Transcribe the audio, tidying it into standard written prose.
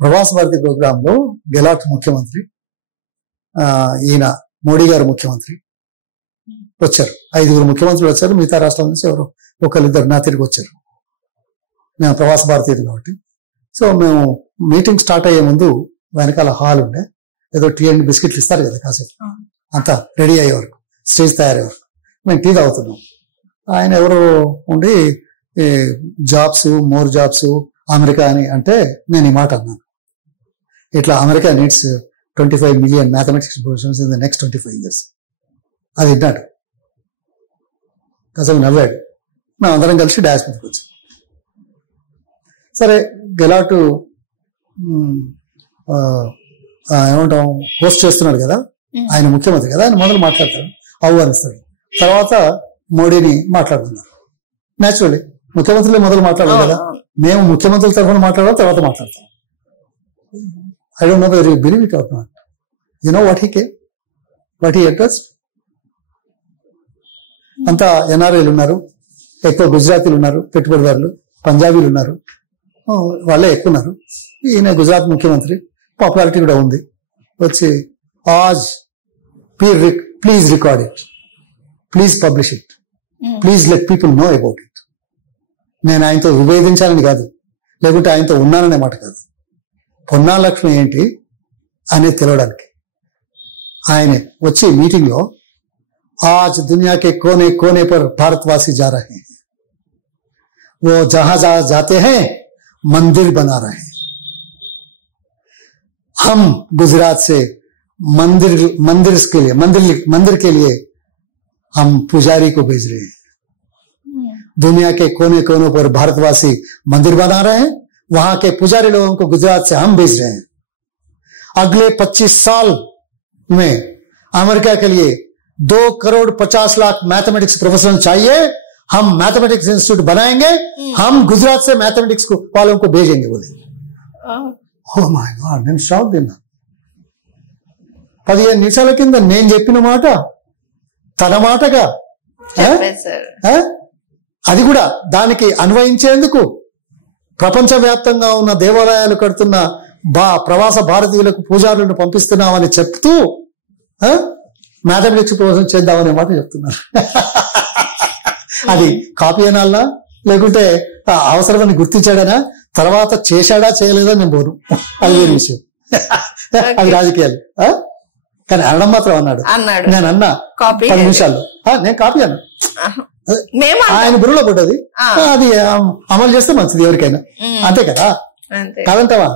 ప్రవాస భారతి ప్రోగ్రామ్ లో గెలాట్ ముఖ్యమంత్రి, ఈయన మోడీ గారు ముఖ్యమంత్రి వచ్చారు. 5 ముఖ్యమంత్రులు వచ్చారు. మిగతా రాష్ట్రాల నుంచి ఎవరు ఒకళ్ళిద్దరు నా తిరిగి వచ్చారు. మేము ప్రవాస భారతీయులు కాబట్టి. సో మేము మీటింగ్ స్టార్ట్ అయ్యే ముందు వెనకాల హాల్ ఉండే, ఏదో టీ అండ్ బిస్కెట్లు ఇస్తారు కదా కాసేపు, అంతా రెడీ అయ్యే వరకు, స్టేజ్ తయారయ్యే వరకు మేము టీ తాగుతున్నాం. ఆయన ఎవరు ఉండి జాబ్స్, మోర్ జాబ్స్, అమెరికా అని అంటే నేను ఈ మాట అన్నాను. ఇట్లా America needs 25 million mathematics professionals in the next 25 years. అది విన్నాడు, కాసేపు నవ్వాడు. మేము అందరం కలిసి డాష్ మీదకి వచ్చాం. సరే గెలాటు ఏమంటాం హోస్ట్ చేస్తున్నాడు కదా, ఆయన ముఖ్యమంత్రి కదా, ఆయన మొదలు మాట్లాడతాడు, ఆహ్వానిస్తాడు. తర్వాత మోడీని మాట్లాడుతున్నారు. న్యాచురల్లీ ముఖ్యమంత్రులే మొదలు మాట్లాడాలి కదా, మేము ముఖ్యమంత్రుల తరఫున మాట్లాడాలి, తర్వాత మాట్లాడతాం. I don't know whether you believe it or not. You know what he came, what he addressed. అంతా ఎన్ఆర్ఐలు ఉన్నారు, ఎక్కువ గుజరాతీలు ఉన్నారు, పెట్టుబడిదారులు, పంజాబీలు ఉన్నారు, వాళ్ళే ఎక్కువ ఉన్నారు. ఈయన గుజరాత్ ముఖ్యమంత్రి, పాపులారిటీ కూడా ఉంది. వచ్చి as please record it, please publish it, please let people know about it. నేను ఆయనతో విభేదించాలని కాదు, లేకుంటే ఆయనతో ఉన్నాననే మాట కాదు. పొన్నాల లక్ష్మి ఏంటి అనేది తెలవడానికి. ఆయన వచ్చి మీటింగ్ లో आज दुनिया के कोने कोने पर भारतवासी जा रहे हैं, वो जहां जहां जाते हैं मंदिर बना रहे हैं. हम गुजरात से मंदिर के लिए हम पुजारी को भेज रहे हैं. दुनिया के कोने कोनों पर भारतवासी मंदिर बना रहे हैं, वहां के पुजारी लोगों को गुजरात से हम भेज रहे हैं. अगले 25 साल में अमेरिका के लिए 2,50,00,000 मैथमेटिक्स प्रोफेशनल चाहिए. हम मैथमेटिक्स इंस्टीट्यूट बनाएंगे, हम गुजरात से मैथमेटिक्स को वालों को भेजेंगे बोले. ఓ మై గాడ్, నేను షాక్ తిన్నా. 15 నిమిషాల కింద నేను చెప్పిన మాట తన మాటగా, అది కూడా దానికి అన్వయించేందుకు ప్రపంచవ్యాప్తంగా ఉన్న దేవాలయాలు కడుతున్న ప్రవాస భారతీయులకు పూజారులను పంపిస్తున్నామని చెప్తూ మ్యాథమెటిక్స్ ప్రొఫెసర్ చేద్దామనే మాట చెప్తున్నారు. అది కాపీ అనాలా లేకుంటే అవసరమని గుర్తించాడనా, తర్వాత చేశాడా చేయలేదా నేను పోను, అది వేరే విషయం. అది రాజకీయాలు. కానీ అనడం మాత్రం అన్నాడు. నేను అన్నా 10 నిమిషాలు నేను కాపీ అన్నా. ఆయన బుర్రలో పడ్డది, అది అమలు చేస్తే మంచిది ఎవరికైనా, అంతే కదా. కాదంటావా?